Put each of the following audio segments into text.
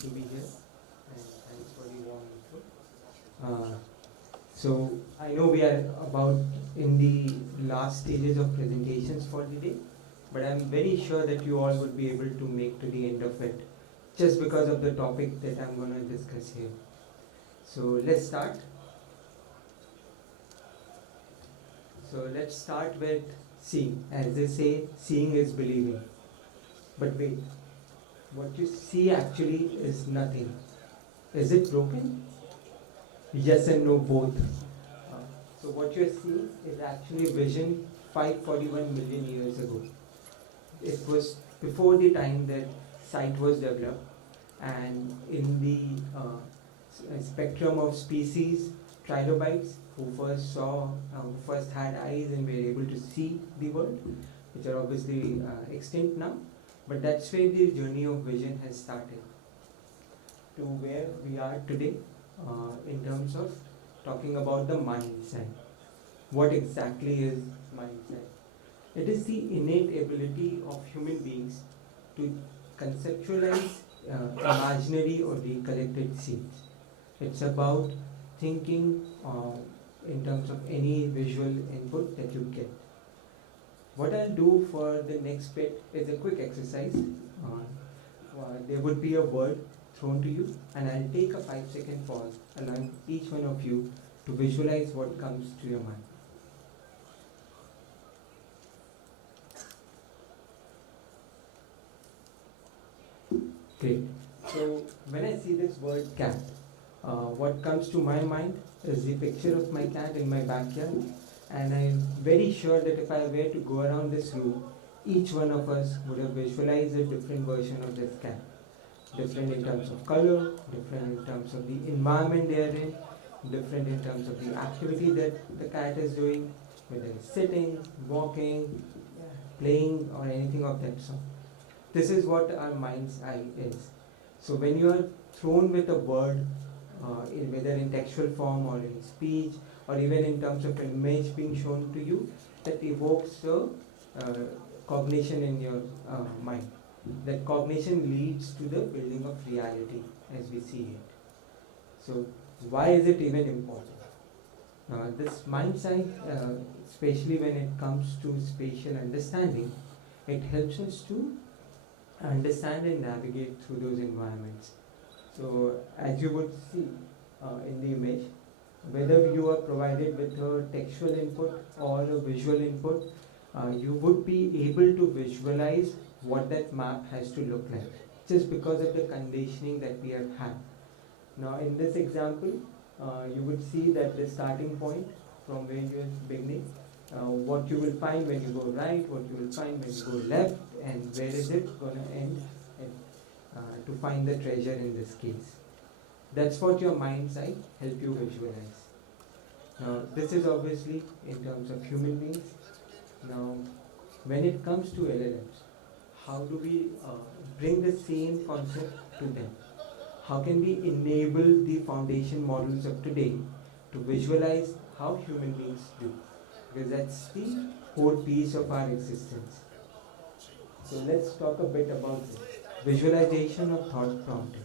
to be here, and thanks for the warm intro. So I know we are about in the last stages of presentations for the day, but I'm very sure that you all would be able to make to the end of it, just because of the topic that I'm going to discuss here. So let's start. So let's start with seeing. As they say, seeing is believing. But wait, what you see actually is nothing. Is it broken? Yes and no, both. So what you're seeing is actually vision 541 million years ago. It was before the time that sight was developed, and in the spectrum of species, trilobites who first had eyes and were able to see the world, which are obviously extinct now. But that's where the journey of vision has started to where we are today in terms of talking about the mindset. What exactly is mindset? It is the innate ability of human beings to conceptualize imaginary or recollected scenes. It's about thinking in terms of any visual input that you get. What I'll do for the next bit is a quick exercise. There would be a word thrown to you, and I'll take a 5-second pause, allowing each one of you to visualize what comes to your mind. Great. So when I see this word cat, what comes to my mind is the picture of my cat in my backyard, and I'm very sure that if I were to go around this room, each one of us would have visualized a different version of this cat. Different in terms of color, different in terms of the environment they are in, different in terms of the activity that the cat is doing, whether it's sitting, walking, playing, or anything of that sort. This is what our mind's eye is. So when you are thrown with a word, whether in textual form or in speech, or even in terms of an image being shown to you, that evokes a cognition in your mind. That cognition leads to the building of reality as we see it. So why is it even important? This mind's eye, especially when it comes to spatial understanding, it helps us to understand and navigate through those environments. So as you would see in the image, whether you are provided with a textual input or a visual input, you would be able to visualize what that map has to look like, just because of the conditioning that we have had. Now in this example, you would see that the starting point from where you are beginning, what you will find when you go right, what you will find when you go left, and where is it going to end, and to find the treasure in this case. That's what your mind's eye help you visualize. Now this is obviously in terms of human beings. Now when it comes to LLMs, how do we bring the same concept to them? How can we enable the foundation models of today to visualize how human beings do? Because that's the core piece of our existence. So let's talk a bit about this. Visualization of thought prompting.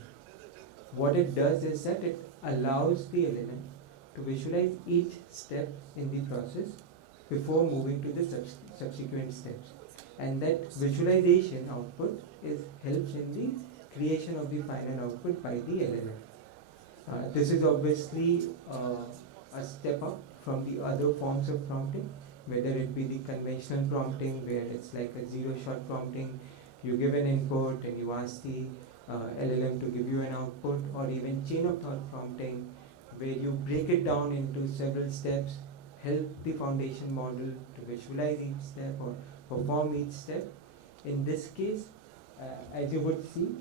What it does is that it allows the LLM to visualize each step in the process before moving to the subsequent steps. And that visualization output helps in the creation of the final output by the LLM. This is obviously a step up from the other forms of prompting, whether it be the conventional prompting where it's like a zero-shot prompting. You give an input and you ask the LLM to give you an output, or even chain of thought prompting where you break it down into several steps, help the foundation model to visualize each step or perform each step. In this case, as you would see,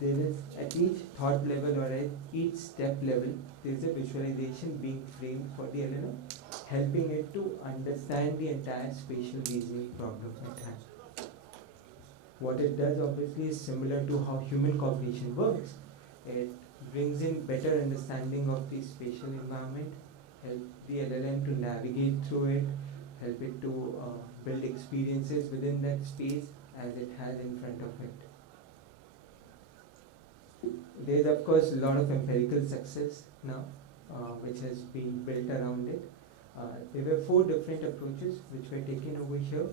there is at each thought level or at each step level, there is a visualization being framed for the LLM, helping it to understand the entire spatial reasoning problem at hand. What it does obviously is similar to how human cognition works. It brings in better understanding of the spatial environment, help the LLM to navigate through it, help it to build experiences within that space as it has in front of it. there's of course a lot of empirical success now, which has been built around it. There were 4 different approaches which were taken over here.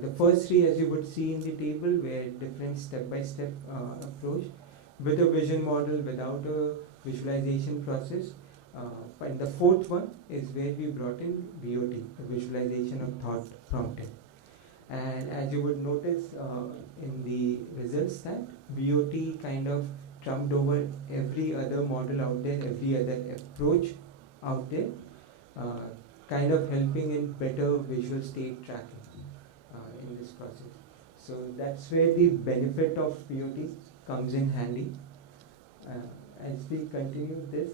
The first 3, as you would see in the table, were different step-by-step approach with a vision model, without a visualization process. And the 4th one is where we brought in VOT, the visualization of thought prompting. And as you would notice in the results, that VOT kind of trumped over every other model out there, every other approach out there, kind of helping in better visual state tracking in this process. So that's where the benefit of VOT comes in handy. As we continue this,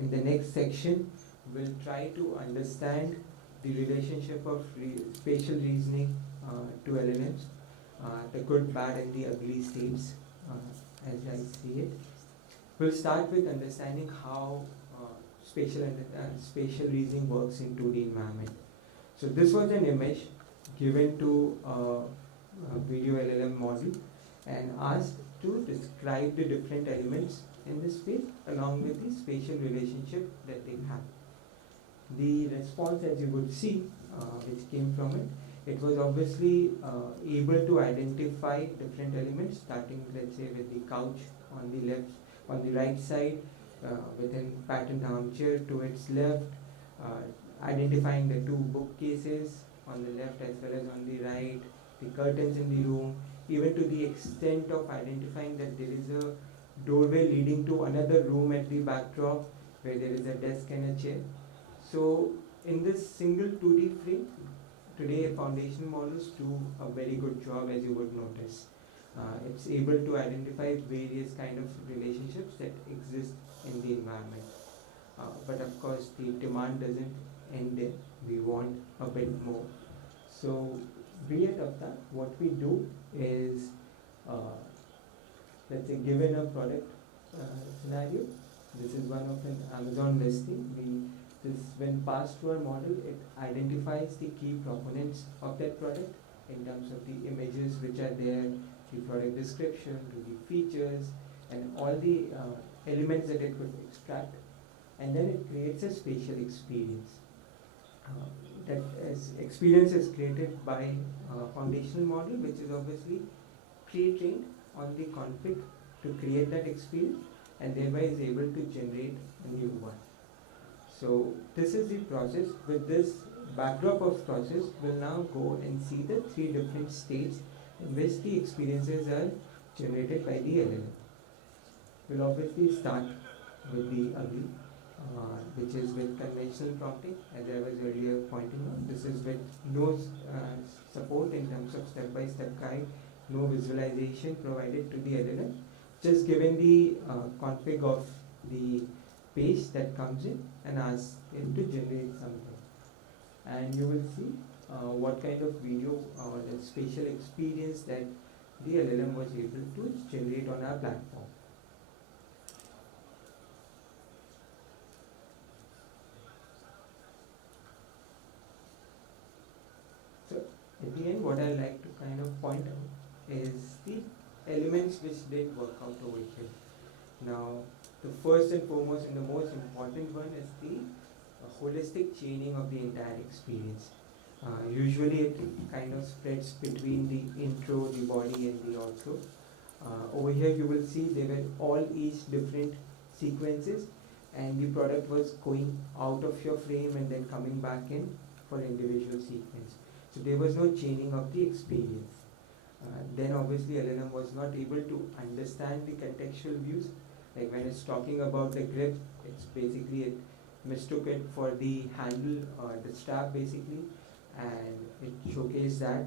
in the next section, we'll try to understand the relationship of spatial reasoning to LLMs, the good, bad, and the ugly states, as I see it. We'll start with understanding how spatial reasoning works in 2D environment. So this was an image given to a video LLM model and asked to describe the different elements in the space along with the spatial relationship that they have. The response, as you would see, which came from it, it was obviously able to identify different elements, starting, let's say, with the couch on the right side, within patterned armchair to its left, identifying the 2 bookcases on the left as well as on the right, the curtains in the room, even to the extent of identifying that there is a doorway leading to another room at the backdrop where there is a desk and a chair. So in this single 2D frame, today foundation models do a very good job, as you would notice. It's able to identify various kind of relationships that exist in the environment. But of course the demand doesn't end there. We want a bit more. So we at Avataar, what we do is, let's say, given a product scenario, this is one of an Amazon listing. When passed to our model, it identifies the key proponents of that product in terms of the images which are there, the product description, the features, and all the elements that it could extract, and then it creates a spatial experience. That experience is created by a foundational model, which is obviously pre-trained on the config to create that experience, and thereby is able to generate a new one. So this is the process. With this backdrop of process, we'll now go and see the 3 different states in which the experiences are generated by the LLM. We'll obviously start with the ugly, which is with conventional prompting, as I was earlier pointing out. This is with no support in terms of step-by-step guide, no visualization provided to the LLM, just given the config of the page that comes in and asks it to generate something. And you will see what kind of video or the spatial experience that the LLM was able to generate on our platform. So at the end, what I like to kind of point out is the elements which did work out over here. Now, the first and foremost and the most important one is the holistic chaining of the entire experience. Usually it kind of spreads between the intro, the body, and the outro. Over here you will see they were all each different sequences, and the product was going out of your frame and then coming back in for individual sequence. So there was no chaining of the experience. Then obviously LLM was not able to understand the contextual views. Like when it's talking about the grip, it's basically it mistook it for the handle or the strap basically, and it showcased that.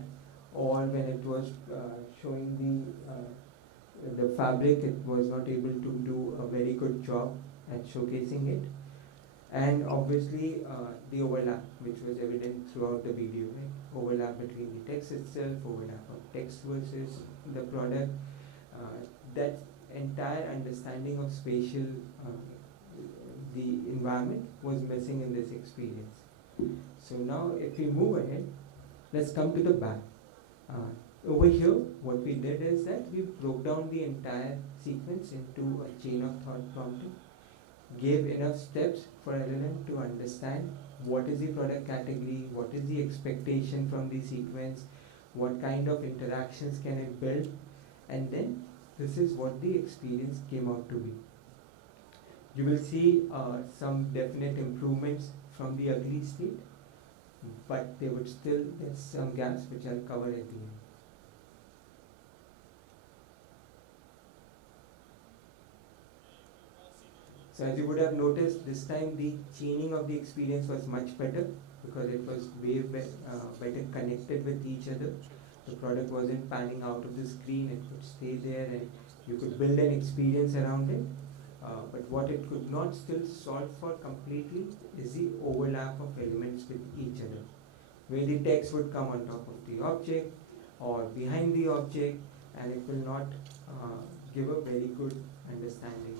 Or when it was showing the fabric, it was not able to do a very good job at showcasing it. And obviously the overlap, which was evident throughout the video, right? Overlap between the text itself, overlap of text versus the product. That entire understanding of spatial, the environment was missing in this experience. So now if we move ahead, let's come to the back. Over here, what we did is that we broke down the entire sequence into a chain of thought prompting, gave enough steps for LLM to understand what is the product category, what is the expectation from the sequence, what kind of interactions can it build, and then this is what the experience came out to be. You will see some definite improvements from the early state, but there would still there's some gaps which I'll cover at the end. So as you would have noticed, this time the chaining of the experience was much better because it was better connected with each other. The product wasn't panning out of the screen, it could stay there and you could build an experience around it. But what it could not still solve for completely is the overlap of elements with each other, where the text would come on top of the object or behind the object, and it will not give a very good understanding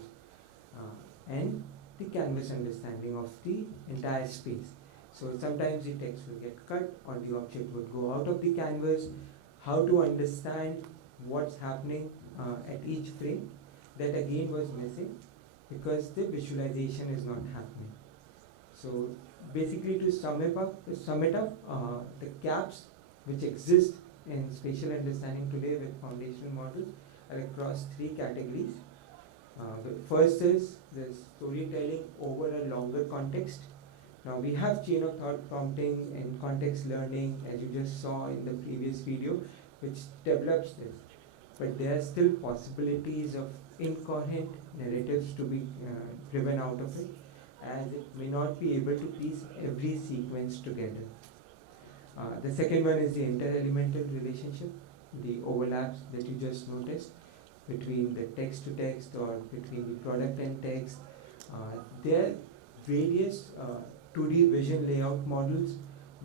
and the canvas understanding of the entire space. So sometimes the text will get cut or the object would go out of the canvas. How to understand what's happening at each frame, that again was missing because the visualization is not happening. So basically to sum it up, the gaps which exist in spatial understanding today with foundational models are across three categories. The first is the storytelling over a longer context. Now we have chain of thought prompting and context learning, as you just saw in the previous video, which develops this. But there are still possibilities of incoherent narratives to be driven out of it, as it may not be able to piece every sequence together. The second one is the inter-elemental relationship, the overlaps that you just noticed between the text to text or between the product and text. There are various 2D vision layout models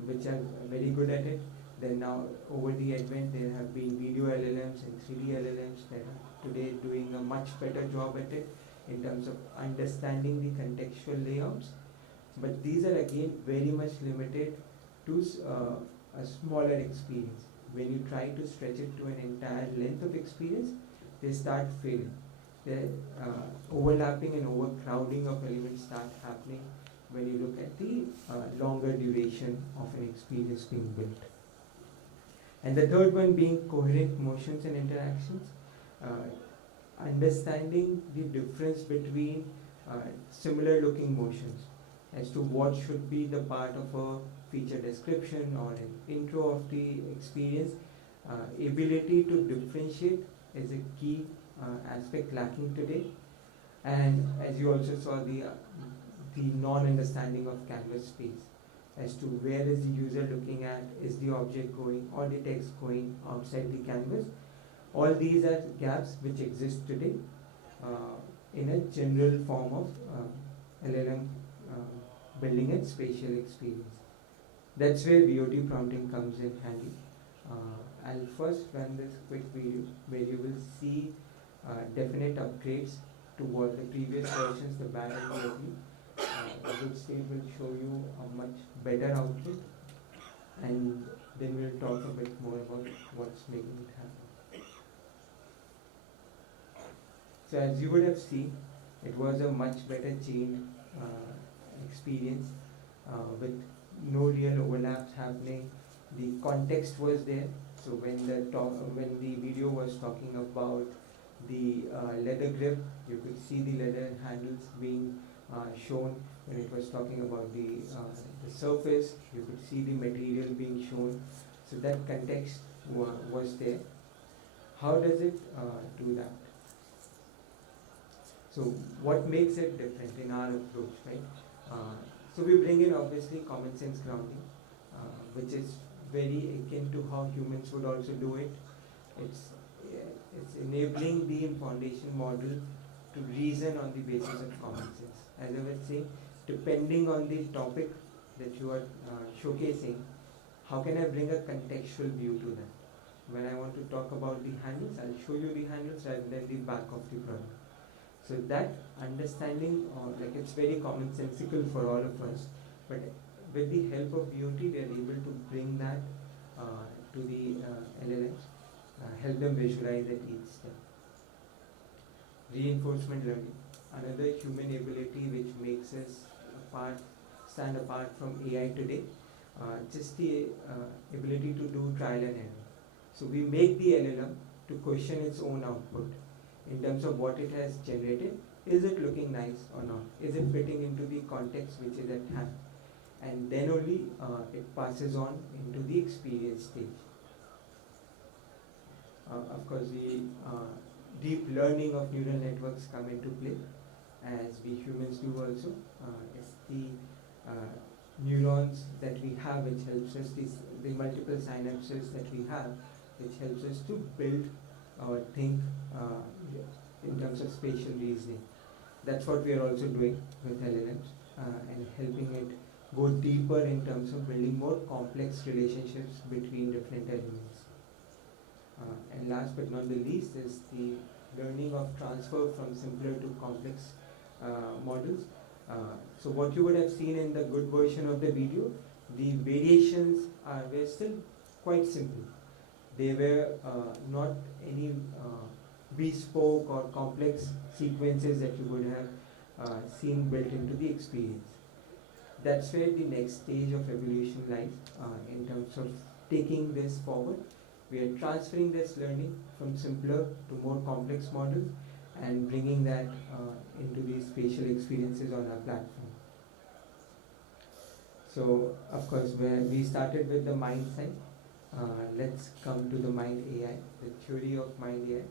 which are very good at it. Then now over the advent there have been video LLMs and 3D LLMs that are today doing a much better job at it in terms of understanding the contextual layouts. But these are again very much limited to a smaller experience. When you try to stretch it to an entire length of experience, they start failing. The overlapping and overcrowding of elements start happening when you look at the longer duration of an experience being built. And the third one being coherent motions and interactions, understanding the difference between similar looking motions as to what should be the part of a feature description or an intro of the experience. Ability to differentiate is a key aspect lacking today, and as you also saw, the non-understanding of canvas space as to where is the user looking at, is the object going or the text going outside the canvas. All these are gaps which exist today in a general form of LLM building a spatial experience. That's where VOT prompting comes in handy. I'll first run this quick video where you will see definite upgrades to what the previous versions, the bad and the ugly. The good state will show you a much better output, and then we'll talk a bit more about what's making it happen. So as you would have seen, it was a much better chain experience with no real overlaps happening. The context was there. So when the video was talking about the leather grip, you could see the leather handles being shown. When it was talking about the surface, you could see the material being shown. So that context was there. How does it do that? So what makes it different in our approach, right? So we bring in obviously common sense grounding, which is very akin to how humans would also do it. It's enabling the foundation model to reason on the basis of common sense. As I was saying, depending on the topic that you are showcasing, how can I bring a contextual view to that? When I want to talk about the handles, I'll show you the handles rather than the back of the product. So that understanding, it's very commonsensical for all of us, but with the help of VOT, we are able to bring that to the LLMs. help them visualize at each step. Reinforcement learning, another human ability which makes us stand apart from AI today, just the ability to do trial and error. So we make the LLM to question its own output in terms of what it has generated. Is it looking nice or not? Is it fitting into the context which is at hand? And then only it passes on into the experience stage. Of course, the deep learning of neural networks come into play, as we humans do also. It's the neurons that we have which helps us, the multiple synapses that we have, which helps us to build or think in terms of spatial reasoning. That's what we are also doing with LLMs and helping it go deeper in terms of building more complex relationships between different elements. And last but not the least is the learning of transfer from simpler to complex models. So what you would have seen in the good version of the video, the variations were still quite simple. They were not any bespoke or complex sequences that you would have seen built into the experience. That's where the next stage of evolution lies in terms of taking this forward. We are transferring this learning from simpler to more complex models and bringing that into these spatial experiences on our platform. So, of course, where we started with the mind side, let's come to the mind AI, the theory of mind AI.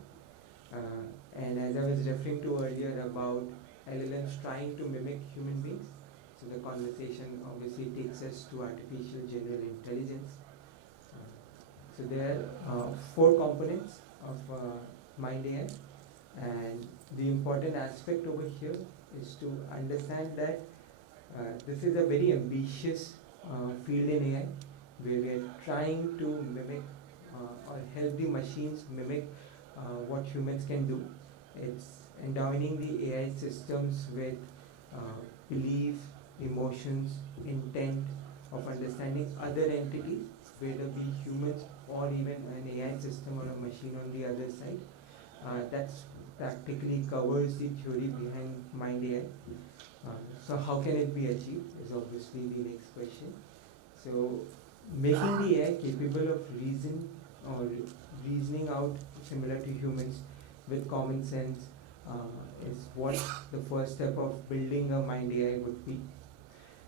And as I was referring to earlier about LLMs trying to mimic human beings, so the conversation obviously takes us to artificial general intelligence. So there are 4 components of mind AI, and the important aspect over here is to understand that this is a very ambitious field in AI, where we are trying to mimic or help the machines mimic what humans can do. It's endowing the AI systems with belief, emotions, intent of understanding other entities, whether be humans or even an AI system or a machine on the other side. That's practically covers the theory behind mind AI. So how can it be achieved is obviously the next question. So making the AI capable of reasoning out similar to humans with common sense is what the first step of building a mind AI would be.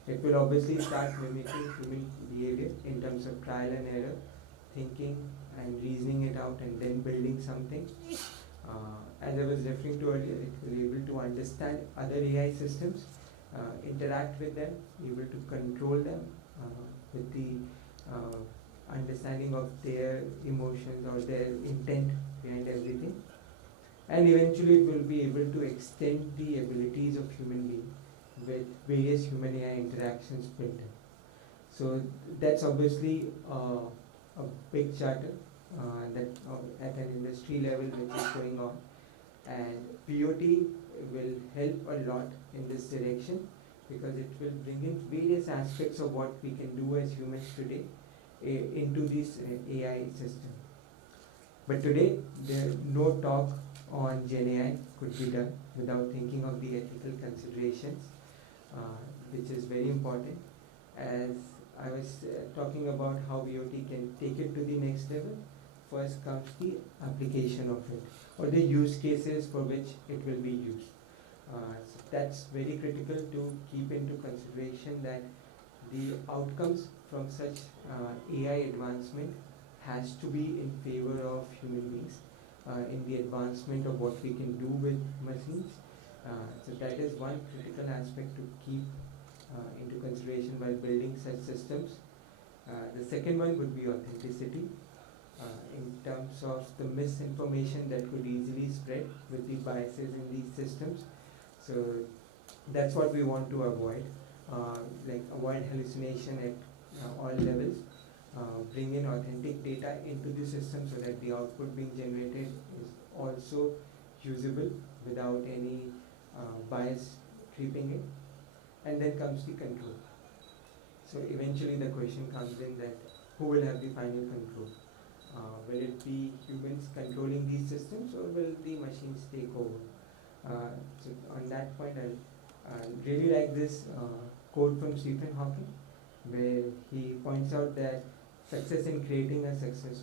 It will obviously start mimicking human behavior in terms of trial and error, thinking and reasoning it out and then building something. As I was referring to earlier, it will be able to understand other AI systems, interact with them, able to control them with the understanding of their emotions or their intent behind everything. And eventually it will be able to extend the abilities of human beings with various human AI interactions built in. So that's obviously a big charter that at an industry level which is going on, and POT will help a lot in this direction because it will bring in various aspects of what we can do as humans today into this AI system. But today, there no talk on Gen AI could be done without thinking of the ethical considerations, which is very important. As I was talking about how VOT can take it to the next level, first comes the application of it or the use cases for which it will be used. So that's very critical to keep into consideration that the outcomes from such AI advancement has to be in favor of human beings in the advancement of what we can do with machines. So that is one critical aspect to keep into consideration while building such systems. The second one would be authenticity in terms of the misinformation that could easily spread with the biases in these systems. So that's what we want to avoid, like avoid hallucination at all levels, bring in authentic data into the system so that the output being generated is also usable without any bias creeping in. And then comes the control. So eventually the question comes in that who will have the final control? Will it be humans controlling these systems, or will the machines take over? So on that point, I really like this quote from Stephen Hawking, where he points out that success in creating a success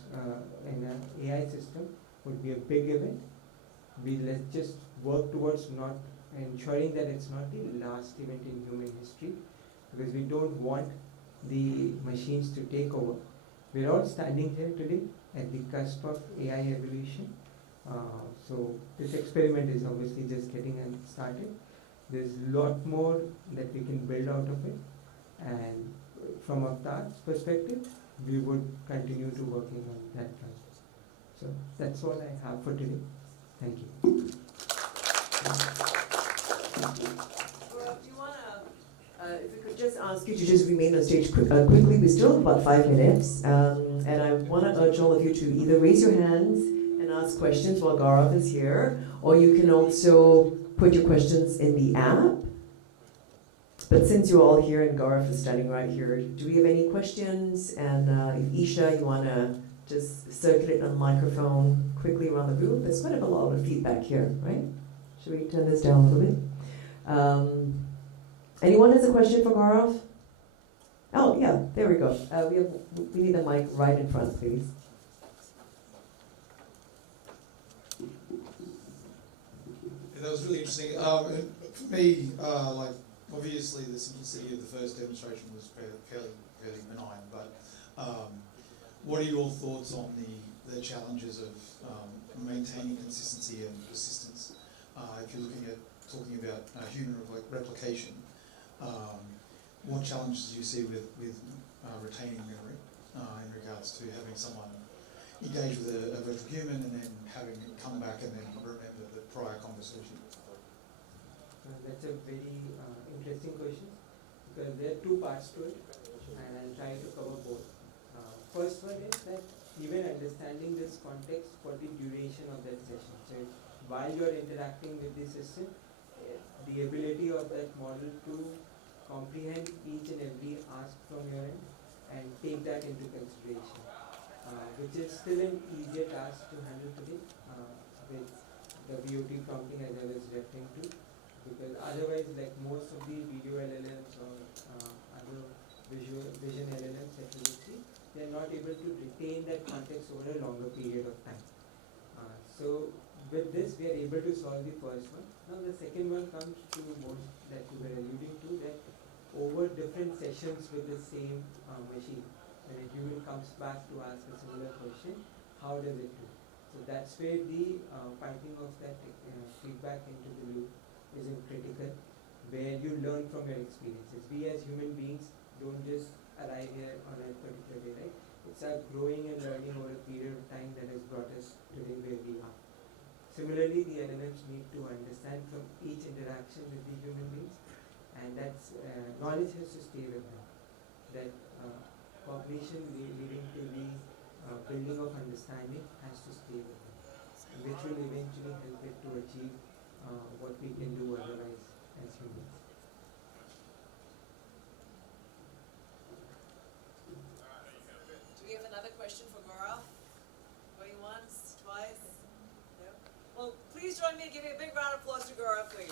in an AI system would be a big event. Let's just work towards not ensuring that it's not the last event in human history, because we don't want the machines to take over. We're all standing here today at the cusp of AI evolution. So this experiment is obviously just getting started. There's a lot more that we can build out of it, and from Avataar's perspective, we would continue to working on that front. So that's all I have for today. Thank you. Gaurav, do you want to, if we could just ask you to just remain on stage quickly, we still have about 5 minutes, and I want to urge all of you to either raise your hands and ask questions while Gaurav is here, or you can also put your questions in the app. But since you're all here and Gaurav is standing right here, do we have any questions? And if Isha, you want to just circulate on the microphone quickly around the room. There's quite a lot of feedback here, right? Should we turn this down a little bit? Anyone has a question for Gaurav? Oh, yeah, there we go. We need the mic right in front, please. Yeah, that was really interesting. And for me, like obviously the simplicity of the first demonstration was fairly benign, but what are your thoughts on the challenges of maintaining consistency and persistence? If you're talking about human replication, what challenges do you see with retaining memory in regards to having someone engage with a virtual human and then having it come back and then remember the prior conversation? That's a very interesting question, because there are two parts to it, and I'll try to cover both. First one is that even understanding this context for the duration of that session. So while you're interacting with the system, the ability of that model to comprehend each and every ask from your end and take that into consideration, which is still an easier task to handle today with the VOT prompting, as I was referring to, because otherwise, like most of the video LLMs or other vision LLMs that you will see, they are not able to retain that context over a longer period of time. So with this, we are able to solve the first one. Now the second one comes to most that you were alluding to, that over different sessions with the same machine, when a human comes back to ask a similar question, how does it do? So that's where the piping of that feedback into the loop is critical, where you learn from your experiences. We as human beings don't just arrive here on a particular day, right? It's a growing and learning over a period of time that has brought us today where we are. Similarly, the LLMs need to understand from each interaction with the human beings, and that's knowledge has to stay with them. That cognition leading to the building of understanding has to stay with them, which will eventually help it to achieve what we can do otherwise as humans. Do we have another question for Gaurav? Going once, twice? No? Well, please join me in giving a big round of applause to Gaurav, please.